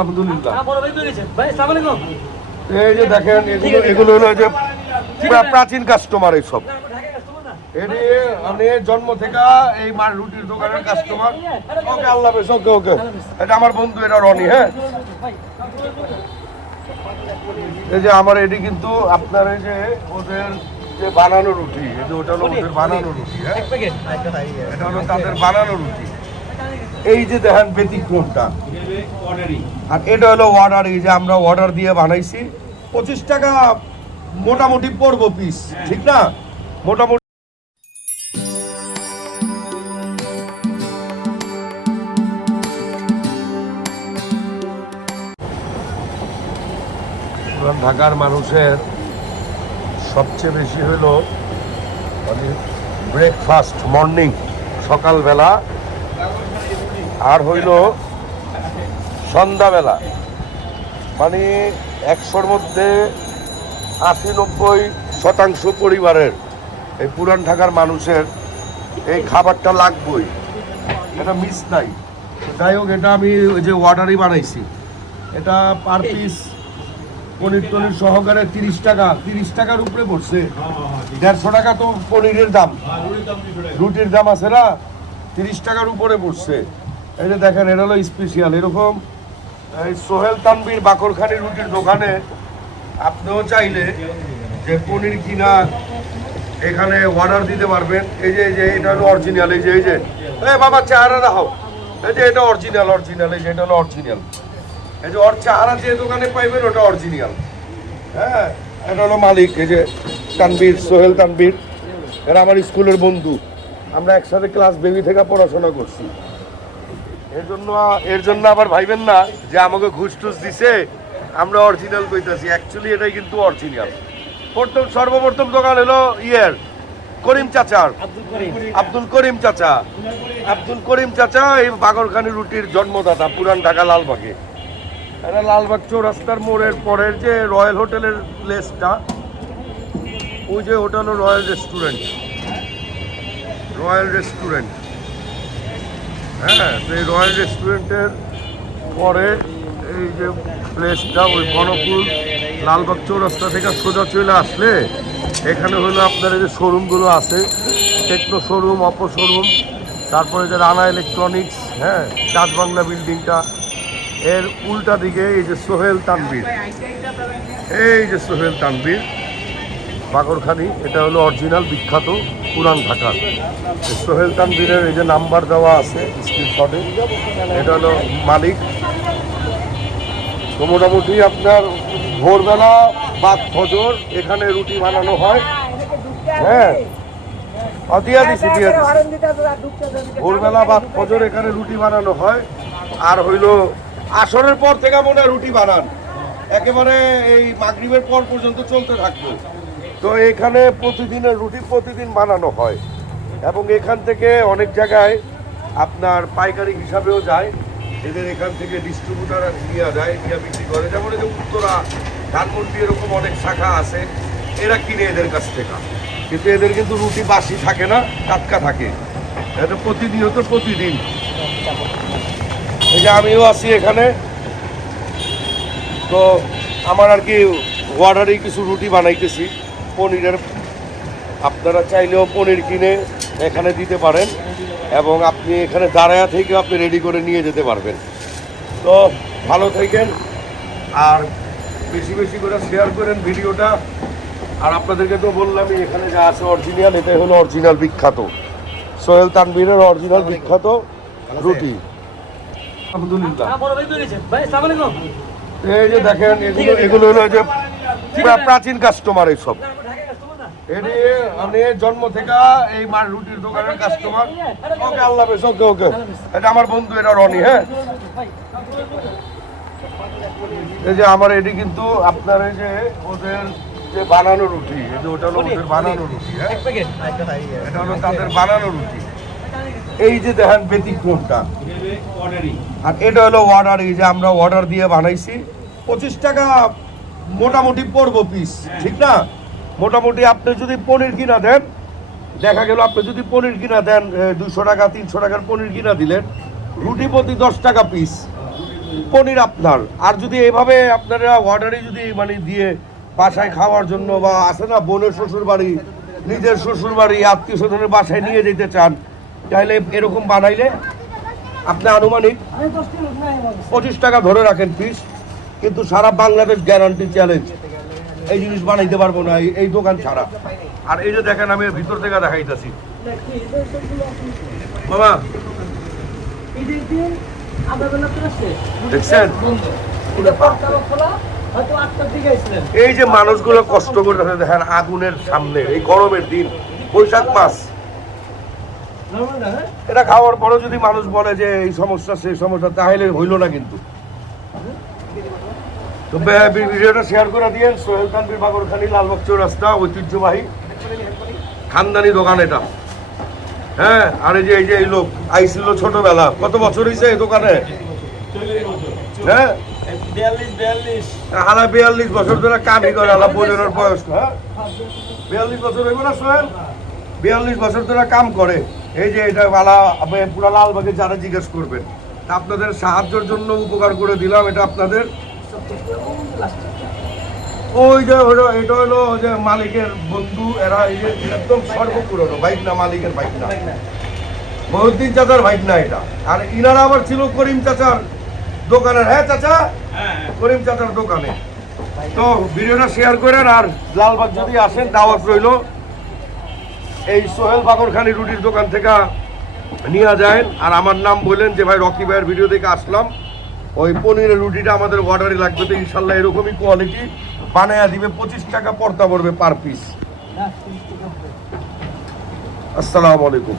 আলহামদুলিল্লাহ। এই যে দেখেন এগুলো হলো যে প্রাচীন কাস্টমার এইসব। জন্ম থেকে এই মার রুটির দোকানের কাস্টমার। ওকে, আল্লাহ হাফেজ। ওকে ওকে, এটা আমার বন্ধু, এটা রনি। হ্যাঁ, এই যে আমার এটি কিন্তু আপনার এই যে ওদের যে বানানো রুটি, এই যে ওটা হলো ওদের বানানো রুটি। হ্যাঁ, এটা হলো তাদের বানানো রুটি। এই যে দেখেন ব্যতিক্রমটা, আর এটা হলো অর্ডার। এই যে আমরা অর্ডার দিয়ে বানাইছি, 25 টাকা মোটামুটি পড়বো পিস, ঠিক না? মোটামুটি ঢাকার মানুষের সবচেয়ে বেশি হলো মানে ব্রেকফাস্ট, মর্নিং, সকালবেলা, আর হইল সন্ধ্যাবেলা। মানে 100-র মধ্যে 80-90% পরিবারের, এই পুরান ঢাকার মানুষের এই খাবারটা লাগবেই, এটা মিস নাই। যাই হোক, এটা আমি ওই যে অর্ডারই বানাইছি। এটা পার পিস পনির টনির সহকারে 30 টাকা, 30 টাকার উপরে পড়ছে। 150 টাকা তো পনিরের দাম, রুটির দাম আছে না, 30 টাকার উপরে পড়ছে। এই যে দেখেন, এটা হলো স্পেশাল। এরকম এই সোহেল তানবীর বাকরখানি রুটির দোকানে আপনিও চাইলে যে পনির কিনা এখানে অর্ডার দিতে পারবেন। এই যে এটা হলো অরিজিনাল। এই যে বাবা চেহারা দেখাও। এই যে এটা অরিজিনাল। এই যে এটা হলো অরিজিনাল। এই যে ওর চেহারা যে দোকানে পাইবেন ওটা অরিজিনাল। হ্যাঁ, এটা হলো মালিক, এই যে তানবীর, সোহেল তানবীর। এরা আমার স্কুলের বন্ধু, আমরা একসাথে ক্লাস বেবি থেকে পড়াশোনা করছি। এর জন্য আবার ভাইবেন না যে আমাকে ঘুষ টুস দিছে, আমরা অরিজিনাল কইতাছি। অ্যাকচুয়ালি এটাই কিন্তু অরিজিনাল। সর্বপ্রথম দোকান হলো করিম চাচার, আব্দুল করিম চাচা এই বাগরখানি রুটির জন্মদাতা, পুরান ঢাকা লালবাগে। এটা লালবাগ চৌরাস্তার মোড়ের পরের যে রয়্যাল হোটেলের প্লেসটা, ওই যে ওটা হলো রয়্যাল রেস্টুরেন্ট। হ্যাঁ, তো এই রয়্যাল রেস্টুরেন্টের পরে এই যে প্লেসটা, ওই বনফুল লালবাগ চৌরাস্তা থেকে সোজা চলে আসলে এখানে হলো আপনার এই যে শোরুমগুলো আছে, টেকনো শোরুম, অপো শোরুম, তারপরে যে রানা ইলেকট্রনিক্স। হ্যাঁ, চাঁদ বাংলা বিল্ডিংটা, এর উল্টা দিকে এই যে সোহেল তানবীর বাগরখানি। এটা হলো অরিজিনাল বিখ্যাত পুরান ঢাকার সোহেল তানবীরের এই যে নাম্বার দেওয়া আছে স্ক্রিনশটে। এটা হলো মালিক। তো মোটামুটি আপনার ভোরবেলা বাদ ফজর এখানে রুটি বানানো হয়। হ্যাঁ, দিয়া দিছি। ভোরবেলা বাদ ফজর এখানে রুটি বানানো হয়। আর হইল আসরের পর থেকে মনে হয় রুটি বানান, একেবারে এই মাগরিবের পর পর্যন্ত চলতে থাকবে। তো এখানে প্রতিদিনের রুটি প্রতিদিন বানানো হয়, এবং এখান থেকে অনেক জায়গায় আপনার পাইকারি হিসাবেও যায়। এদের এখান থেকে ডিস্ট্রিবিউটার নিয়ে যায়, নিয়ে বিক্রি করে। যেমন এই যে উত্তরা, ধানমন্ডি, এরকম অনেক শাখা আছে, এরা কিনে এদের কাছ থেকে। কিন্তু এদের কিন্তু রুটি বাসি থাকে না, টাটকা থাকে। এটা প্রতিদিন। এই যে আমিও আছি এখানে, তো আমার আর কি অর্ডারেই কিছু রুটি বানাইতেছি পনিরের। আপনারা চাইলেও পনির কিনে এখানে দিতে পারেন, এবং আপনি এখানে দাঁড়ায়া থেকে আপনি রেডি করে নিয়ে যেতে পারবেন। তো ভালো থাকেন, আর বেশি বেশি করে শেয়ার করেন ভিডিওটা। আর আপনাদেরকে তো বললামই, এখানে যা আছে অরিজিনাল, এটাই হলো অরিজিনাল বিখ্যাত সোহেল তানবীরের অরিজিনাল বিখ্যাত রুটি। আলহামদুলিল্লাহ। এই যে দেখেন, এগুলো হলো যে প্রাচীন কাস্টমার এইসব। জন্ম থেকে এই মার রুটির দোকানের কাস্টমার। ওকে, আল্লাহ হাফেজ। ওকে ওকে, এটা আমার বন্ধু, এটা রনি। হ্যাঁ, এই যে আমার এটি কিন্তু আপনার এই যে ওদের যে বানানো রুটি, এই যে ওটা হলো ওদের বানানো রুটি। হ্যাঁ, এটা হলো তাদের বানানো রুটি। এই যে দেখেন ব্যতিক্রমটা, আর এটা হলো অর্ডার। এই যে আমরা অর্ডার দিয়ে বানাইছি, 25 টাকা মোটামুটি পড়বো পিস, ঠিক না? মোটামুটি আপনি যদি পনির কিনা দেন, দেখা গেল আপনি যদি পনির কিনা দেন 200 টাকা 300 টাকার পনির কিনা দিলেন, রুটি প্রতি 10 টাকা পিস। পনির আপনার। আর যদি এভাবে আপনারা অর্ডারে যদি মানে দিয়ে বাসায় খাওয়ার জন্য বা আছে না বোনের শ্বশুর বাড়ি, নিজের শ্বশুর বাড়ি, আত্মীয় স্বজনের বাসায় নিয়ে যেতে চান, তাহলে এরকম বানাইলে আপনি আনুমানিক 25 টাকা ধরে রাখেন পিস, কিন্তু সারা বাংলাদেশ গ্যারান্টি চ্যালেঞ্জ এই জিনিস বানাইতে পারবো না এই দোকান ছাড়া। আর এই যে দেখেন আমি ভিতর থেকে দেখাইতেছি বাবা, দেখছেন এই যে মানুষগুলো কষ্ট করে দেখেন আগুনের সামনে, এই গরমের দিন, বৈশাখ মাস, এটা খাওয়ার পরও যদি মানুষ বলে যে এই সমস্যা সেই সমস্যা, তাহলে হইল না। কিন্তু তো ভিডিওটা শেয়ার করে দিয়েন। সোহেল তানভীর বাগরখানি, লালবাগ চৌরাস্তা, ঐতিহ্যবাহী খানদানি দোকান এটা। হ্যাঁ, আর এই যে এই লোক আইছিল ছোটবেলা, কত বছর হয়েছে এই দোকানে? হ্যাঁ, 42 বছর ধরে কামই করে, আলা বোঝানোর বয়স। হ্যাঁ, 42 বছর হইব না সোহেল? 42 বছর ধরে কাম করে। এই যে এটা বালা পুরা লালবাগে যারা জিজ্ঞেস করবেন, তা আপনাদের সাহায্যের জন্য উপকার করে দিলাম। এটা আপনাদের ওই যে এটা হলো যে মালিকের বন্ধু, এরা এই যে একদম সর্বপুরনো বাইক না, মালিকের বাইক না, মহিউদ্দিন চাচার বাইক না এটা। আর ইনারা আবার ছিল করিম চাচার দোকানের। হ্যাঁ চাচা, করিম চাচার দোকানে। তো ভিডিওটা শেয়ার করেন। আর লালবাগ যদি আসেন, দাওয়াত রইল। এই সোহেল বাগরখানি রুটির দোকান থেকে নিয়ে যায়। আর আমার নাম বললেন যে ভাই রকি ভাইয়ের ভিডিও দেখে আসলাম, ওই পনিরের রুটিটা আমাদের অর্ডারে লাগবে। তো ইনশাল্লাহ এরকমই কোয়ালিটি বানায়া দিবে। 25 টাকা পড়তা পড়বে পার পিস। আসসালামু আলাইকুম।